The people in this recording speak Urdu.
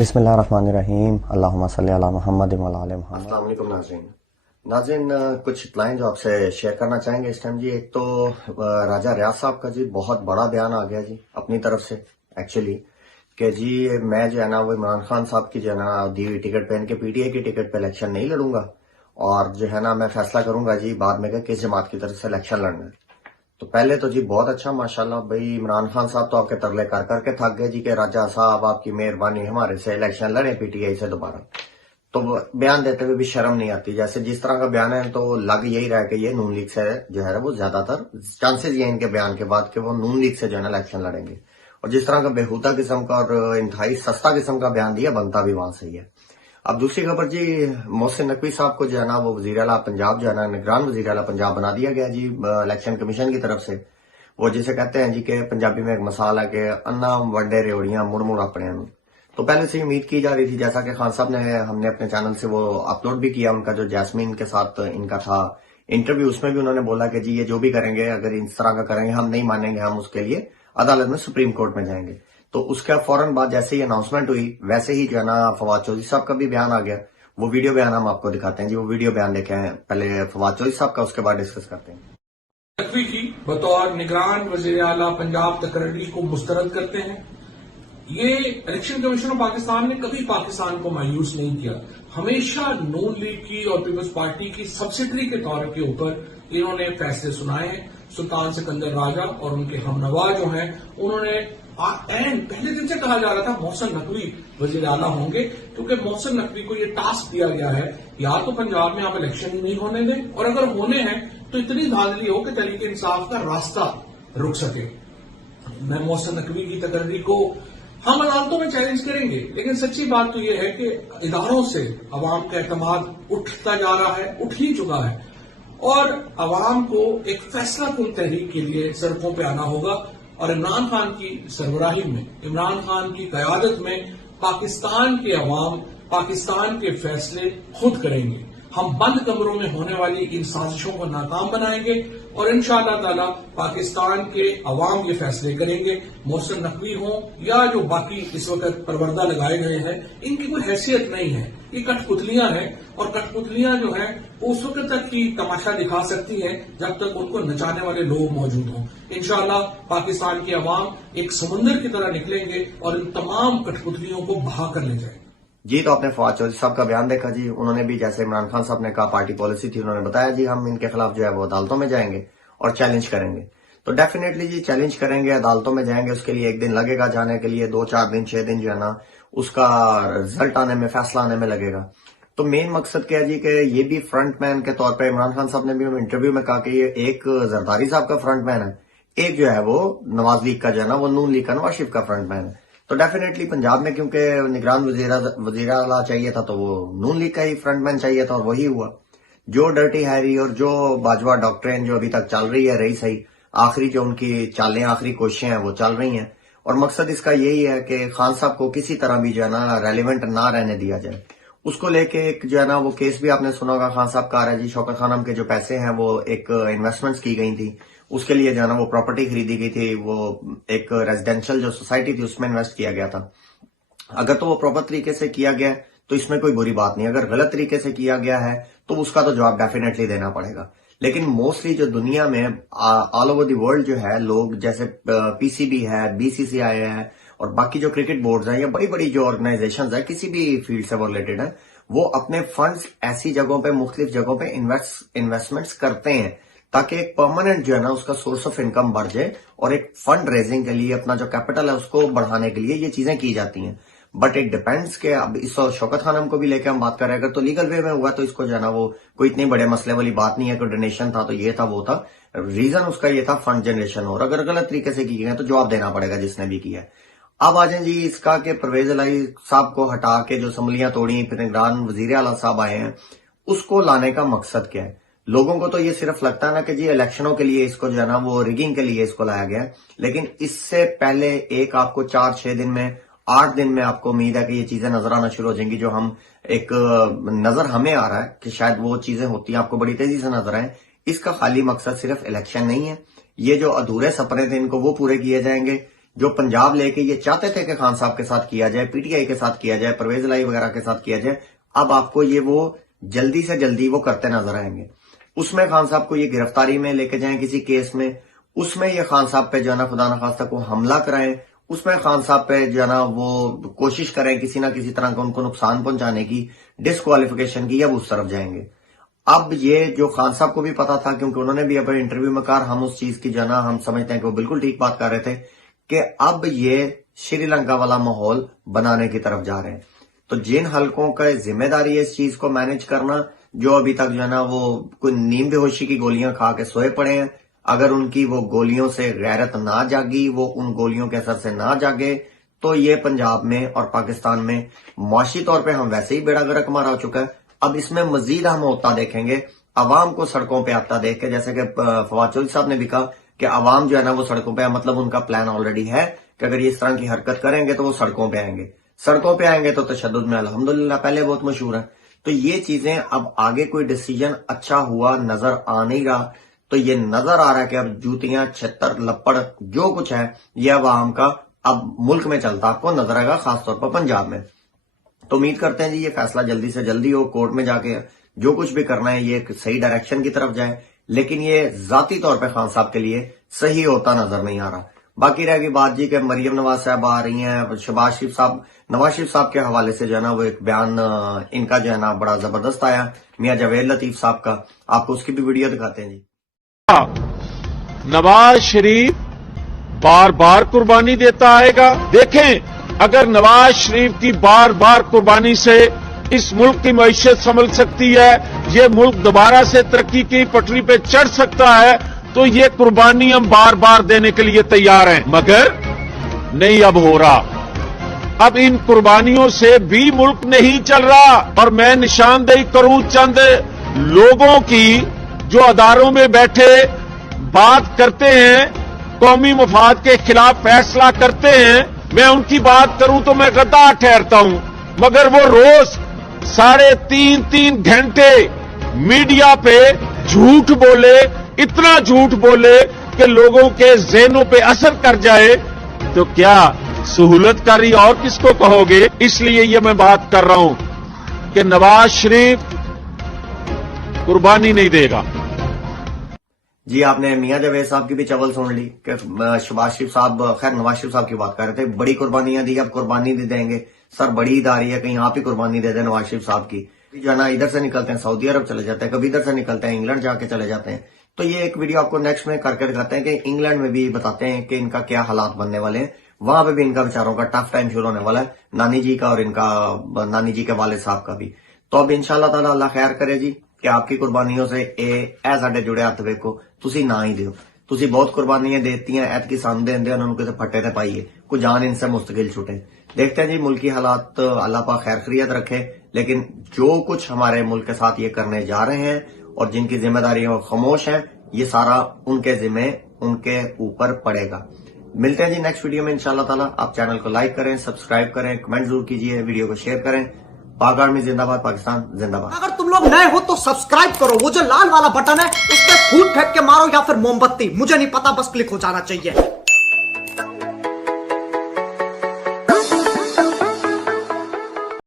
بسم اللہ الرحمن الرحیم، اللہم صلی علی محمد وعلی آل محمد۔ السلام علیکم ناظرین، کچھ اطلاعیں جو آپ سے شیئر کرنا چاہیں گے اس ٹائم جی۔ ایک تو راجہ ریاض صاحب کا جی بہت بڑا بیان آ گیا جی اپنی طرف سے ایکچولی کہ جی میں جو ہے نا وہ عمران خان صاحب کی جو ہے نا دی ہوئی ٹکٹ پہ ان کے پی ٹی آئی کی ٹکٹ پہ الیکشن نہیں لڑوں گا، اور جو ہے نا میں فیصلہ کروں گا جی بعد میں کہ کس جماعت کی طرف سے الیکشن لڑنا ہے۔ تو پہلے تو جی بہت اچھا ماشاءاللہ بھائی، عمران خان صاحب تو آپ کے ترلے کر کر کے تھک گئے جی کہ راجہ صاحب آپ کی مہربانی ہمارے سے الیکشن لڑیں پی ٹی آئی سے دوبارہ۔ تو بیان دیتے ہوئے بھی شرم نہیں آتی، جیسے جس طرح کا بیان ہے تو لگ یہی رہا ہے کہ یہ نون لیگ سے جو ہے وہ زیادہ تر چانسز یہ ان کے بیان کے بعد کہ وہ نون لیگ سے جو ہے نا الیکشن لڑیں گے، اور جس طرح کا بےہودہ قسم کا اور انتہائی سستا قسم کا بیان دیا بنتا بھی وہاں سے ہی ہے۔ اب دوسری خبر جی، محسن نقوی صاحب کو جو ہے نا وہ وزیر اعلیٰ پنجاب جو ہے نا نگران وزیر اعلیٰ پنجاب بنا دیا گیا جی الیکشن کمیشن کی طرف سے۔ وہ جسے کہتے ہیں جی کہ پنجابی میں ایک مثال ہے کہ انا وڈے ریوڑیاں مڑ مڑ اپنے ہیں۔ تو پہلے سے امید کی جا رہی تھی، جیسا کہ خان صاحب نے ہم نے اپنے چینل سے وہ اپلوڈ بھی کیا، ان کا جو جیسمین کے ساتھ ان کا تھا انٹرویو، اس میں بھی انہوں نے بولا کہ جی یہ جو بھی کریں گے اگر اس طرح کا کریں گے ہم نہیں مانیں گے، ہم اس کے لیے عدالت میں سپریم کورٹ میں جائیں گے۔ تو اس کا فوراً بعد جیسے ہی اناؤنسمنٹ ہوئی ویسے ہی جو ہے نا فواد چودھری صاحب کا بھی بیان آ گیا۔ وہ ویڈیو بیان ہم آپ کو دکھاتے ہیں جی، وہ ویڈیو بیان دیکھیں پہلے فواد چودھری صاحب کا، اس کے بعد ڈسکس کرتے ہیں۔ نقوی کی بطور نگران وزیر اعلیٰ پنجاب تقرری کو مسترد کرتے ہیں۔ یہ الیکشن کمیشن آف پاکستان نے کبھی پاکستان کو مایوس نہیں کیا، ہمیشہ نون لیگ کی اور پیپلز پارٹی کی سبسڈری کے طور کے اوپر انہوں نے فیصلے سنائے ہیں۔ سلطان سکندر راجہ اور ان کے ہمنوا جو ہیں انہوں نے پہلے دن سے کہا جا رہا تھا محسن نقوی وزیر اعلیٰ ہوں گے، کیونکہ محسن نقوی کو یہ ٹاسک دیا گیا ہے یا تو پنجاب میں آپ الیکشن ہی نہیں ہونے دیں، اور اگر ہونے ہیں تو اتنی دھاندلی ہو کہ تحریک انصاف کا راستہ رک سکے۔ میں محسن نقوی کی تقرری کو ہم عدالتوں میں چیلنج کریں گے، لیکن سچی بات تو یہ ہے کہ اداروں سے عوام کا اعتماد اٹھتا جا رہا ہے، اٹھ ہی چکا ہے، اور عوام کو ایک فیصلہ کن تحریک کے لیے سڑکوں پہ آنا ہوگا، اور عمران خان کی سربراہی میں، عمران خان کی قیادت میں پاکستان کے عوام پاکستان کے فیصلے خود کریں گے۔ ہم بند کمروں میں ہونے والی ان سازشوں کو ناکام بنائیں گے، اور انشاءاللہ تعالی پاکستان کے عوام یہ فیصلے کریں گے۔ محسن نقوی ہوں یا جو باقی اس وقت پروردہ لگائے گئے ہیں، ان کی کوئی حیثیت نہیں ہے، یہ کٹ پتلیاں ہیں، اور کٹ پتلیاں جو ہیں وہ اس وقت تک کی تماشا دکھا سکتی ہیں جب تک ان کو نچانے والے لوگ موجود ہوں۔ انشاءاللہ پاکستان کے عوام ایک سمندر کی طرح نکلیں گے اور ان تمام کٹ پتلیوں کو بہا کر لے جائیں گے۔ جی تو آپ نے فواد چودھری صاحب کا بیان دیکھا جی، انہوں نے بھی جیسے عمران خان صاحب نے کہا پارٹی پالیسی تھی، انہوں نے بتایا جی ہم ان کے خلاف جو ہے وہ عدالتوں میں جائیں گے اور چیلنج کریں گے۔ تو ڈیفینیٹلی جی چیلنج کریں گے، عدالتوں میں جائیں گے، اس کے لیے ایک دن لگے گا جانے کے لیے، 2-4 دن 6 دن جو ہے نا اس کا رزلٹ آنے میں، فیصلہ آنے میں لگے گا۔ تو مین مقصد کیا جی کہ یہ بھی فرنٹ مین کے طور پہ عمران خان صاحب نے بھی انٹرویو میں کہا کہ یہ ایک زرداری صاحب کا فرنٹ مین ہے، ایک جو ہے وہ نواز لیگ کا جو ہے نا وہ نون لیگ کا نواز شریف کا فرنٹ مین ہے۔ تو ڈیفینیٹلی پنجاب میں کیونکہ نگران وزیر اعلیٰ چاہیے تھا تو وہ نون لیگ کا ہی فرنٹ مین چاہیے تھا، اور وہی ہوا۔ جو ڈرٹی ہیری اور جو باجوہ ڈاکٹرین جو ابھی تک چل رہی ہے رہی صحیح، آخری جو ان کی چالیں آخری کوششیں ہیں وہ چل رہی ہیں، اور مقصد اس کا یہی ہے کہ خان صاحب کو کسی طرح بھی جو ہے نا ریلیونٹ نہ رہنے دیا جائے۔ اس کو لے کے ایک جو ہے نا وہ کیس بھی آپ نے سنا ہوگا، خان صاحب کا رہا ہے جی شوکت خانم کے جو پیسے ہیں وہ ایک انویسٹمنٹس کی گئی تھی، اس کے لیے جو ہے نا وہ پراپرٹی خریدی گئی تھی، وہ ایک ریزیڈینشل جو سوسائٹی تھی اس میں انویسٹ کیا گیا تھا۔ اگر تو وہ پراپر طریقے سے کیا گیا ہے تو اس میں کوئی بری بات نہیں، اگر غلط طریقے سے کیا گیا ہے تو اس کا تو جواب ڈیفینیٹلی دینا پڑے گا۔ لیکن موسٹلی جو دنیا میں آل اوور دی ورلڈ جو ہے لوگ جیسے پی سی بی ہے، بی سی سی آئی ہے، اور باقی جو کرکٹ بورڈز ہیں یا بڑی بڑی جو آرگنائزیشنز ہیں کسی بھی فیلڈ سے وہ ریلیٹڈ ہیں، وہ اپنے فنڈز ایسی جگہوں پہ مختلف جگہوں پہ انویسٹمنٹس کرتے ہیں تاکہ ایک پرماننٹ جو ہے نا اس کا سورس آف انکم بڑھ جائے، اور ایک فنڈ ریزنگ کے لیے اپنا جو کیپٹل ہے اس کو بڑھانے کے لیے یہ چیزیں کی جاتی ہیں۔ بٹ اٹ ڈیپینڈس کہ اب اس شوکت خانم کو بھی لے کے ہم بات کر رہے ہیں، اگر تو لیگل وے میں ہوا تو اس کو جو ہے نا وہ کوئی اتنے بڑے مسئلے والی بات نہیں ہے، کوئی ڈونیشن تھا تو یہ تھا وہ تھا، ریزن اس کا یہ تھا فنڈ جنریشن، اور اگر غلط طریقے سے کی گئی تو جواب دینا پڑے گا جس نے بھی کیا ہے۔ اب آ جائیں جی اس کا کہ پرویز الہی صاحب کو ہٹا کے جو اسمبلیاں توڑی، پھر نگران وزیر اعلیٰ صاحب آئے ہیں، اس کو لانے کا مقصد کیا ہے؟ لوگوں کو تو یہ صرف لگتا ہے نا کہ جی الیکشنوں کے لیے اس کو جو ہے نا وہ ریگنگ کے لیے اس کو لایا گیا ہے، لیکن اس سے پہلے ایک آپ کو 4-6 دن میں 8 دن میں آپ کو امید ہے کہ یہ چیزیں نظر آنا شروع ہو جائیں گی، جو ہم ایک نظر ہمیں آ رہا ہے کہ شاید وہ چیزیں ہوتی ہیں آپ کو بڑی تیزی سے نظر آئیں۔ اس کا خالی مقصد صرف الیکشن نہیں ہے، یہ جو ادھورے سپنے تھے ان کو وہ پورے کیے جائیں گے، جو پنجاب لے کے یہ چاہتے تھے کہ خان صاحب کے ساتھ کیا جائے, پی ٹی آئی کے ساتھ کیا جائے, پرویز الہی وغیرہ کے ساتھ کیا جائے, اب آپ کو یہ وہ جلدی سے جلدی وہ کرتے نظر آئیں گے. اس میں خان صاحب کو یہ گرفتاری میں لے کے جائیں کسی کیس میں, اس میں یہ خان صاحب پہ جو ہے نا خدا نخواستہ کو حملہ کرائیں, اس میں خان صاحب پہ جو ہے نا وہ کوشش کریں کسی نہ کسی طرح کا ان کو نقصان پہنچانے کی, ڈسکوالیفیکیشن کی, اب اس طرف جائیں گے. اب یہ جو خان صاحب کو بھی پتا تھا, کیونکہ انہوں نے بھی اپنے انٹرویو میں کہا, ہم اس چیز کی جو ہے نا ہم سمجھتے ہیں کہ وہ بالکل ٹھیک بات کر رہے تھے, کہ اب یہ شری لنکا والا ماحول بنانے کی طرف جا رہے ہیں. تو جن حلقوں کا ذمہ داری ہے اس چیز کو مینج کرنا, جو ابھی تک جو ہے نا وہ کوئی نیم بے ہوشی کی گولیاں کھا کے سوئے پڑے ہیں, اگر ان کی وہ گولیوں سے غیرت نہ جاگی, وہ ان گولیوں کے اثر سے نہ جاگے, تو یہ پنجاب میں اور پاکستان میں معاشی طور پہ ہم ویسے ہی بیڑا گرک ہمارا ہو چکا ہے. اب اس میں مزید ہم ہوتا دیکھیں گے, عوام کو سڑکوں پہ آتا دیکھ کے, جیسے کہ فواد چودھری صاحب نے بھی کہا کہ عوام جو ہے نا وہ سڑکوں پہ, مطلب ان کا پلان آلریڈی ہے کہ اگر یہ اس طرح کی حرکت کریں گے تو وہ سڑکوں پہ آئیں گے. سڑکوں پہ آئیں گے تو تشدد میں الحمدللہ پہلے بہت مشہور ہے. تو یہ چیزیں اب آگے کوئی ڈیسیجن اچھا ہوا نظر آ نہیں رہا. تو یہ نظر آ رہا ہے کہ اب جوتیاں چھتر لپڑ جو کچھ ہے یہ عوام کا اب ملک میں چلتا آپ کو نظر آئے گا, خاص طور پر پنجاب میں. تو امید کرتے ہیں جی یہ فیصلہ جلدی سے جلدی ہو, کورٹ میں جا کے جو کچھ بھی کرنا ہے یہ ایک صحیح ڈائریکشن کی طرف جائے, لیکن یہ ذاتی طور پہ خان صاحب کے لیے صحیح ہوتا نظر نہیں آ رہا. باقی رہ گئی بات جی کہ مریم نواز صاحب آ رہی ہیں, شہباز شریف صاحب, نواز شریف صاحب کے حوالے سے جو ہے نا وہ ایک بیان ان کا جو ہے نا بڑا زبردست آیا, میاں جاوید لطیف صاحب کا, آپ کو اس کی بھی ویڈیو دکھاتے ہیں جی. نواز شریف بار بار قربانی دیتا آئے گا. دیکھیں اگر نواز شریف کی بار بار قربانی سے اس ملک کی معیشت سنبھل سکتی ہے, یہ ملک دوبارہ سے ترقی کی پٹری پہ چڑھ سکتا ہے, تو یہ قربانی ہم بار بار دینے کے لیے تیار ہیں. مگر نہیں اب ہو رہا, اب ان قربانیوں سے بھی ملک نہیں چل رہا. اور میں نشاندہی کروں چند لوگوں کی جو اداروں میں بیٹھے بات کرتے ہیں, قومی مفاد کے خلاف فیصلہ کرتے ہیں, میں ان کی بات کروں تو میں غدار ٹھہرتا ہوں. مگر وہ روز 3.5 گھنٹے میڈیا پہ جھوٹ بولے, اتنا جھوٹ بولے کہ لوگوں کے ذہنوں پہ اثر کر جائے, تو کیا سہولت کاری اور کس کو کہو گے؟ اس لیے یہ میں بات کر رہا ہوں کہ نواز شریف قربانی نہیں دے گا. جی آپ نے میاں جاوید صاحب کی بھی چول سن لی کہ شہباز شریف صاحب, خیر نواز شریف صاحب کی بات کر رہے تھے, بڑی قربانیاں دی, اب قربانی نہیں دیں گے. سر بڑی عید آ رہی ہے, کہیں آپ ہی قربانی دے دیں نواز شریف صاحب کی. جو ہے نا ادھر سے نکلتے ہیں سعودی عرب چلے جاتے ہیں, کبھی ادھر سے نکلتے ہیں انگلینڈ جا کے چلے جاتے ہیں. تو یہ ایک ویڈیو آپ کو نیکسٹ میں کر کے دکھاتے ہیں کہ انگلینڈ میں بھی بتاتے ہیں کہ ان کا کیا حالات بننے والے ہیں. وہاں پہ بھی ان کا بیچاروں کا ٹف ٹائم شروع ہونے والا ہے, نانی جی کا اور ان کا نانی جی کے والد صاحب کا بھی. تو اب انشاءاللہ تعالی اللہ خیر کرے جی کہ آپ کی قربانیوں سے اے ساڈے جڑے ہاتھ ویکھو, تسی نہ ہی دیو. تسی بہت قربانیاں دیتی ہیں, ایت کی سان دے انہوں نے کسی پھٹے تے پائیے, کوئی جان ان سے مستقل چھوٹے. دیکھتے ہیں جی ملکی حالات اللہ پاک خیر خیریت رکھے, لیکن جو کچھ ہمارے ملک کے ساتھ یہ کرنے جا رہے ہیں اور جن کی ذمہ داریاں خاموش ہیں, یہ سارا ان کے ذمہ ان کے اوپر پڑے گا. ملتے ہیں جی نیکسٹ ویڈیو میں انشاءاللہ تعالی. آپ چینل کو لائک کریں, سبسکرائب کریں, کمنٹ ضرور کیجیے, ویڈیو کو شیئر کریں. پاک آرمی زندہ باد, پاکستان زندہ باد. اگر تم لوگ نئے ہو تو سبسکرائب کرو, وہ جو لال والا بٹن ہے اس پہ پھوٹ پھینک کے مارو یا پھر موم بتی, مجھے نہیں پتا, بس کلک ہو جانا چاہیے.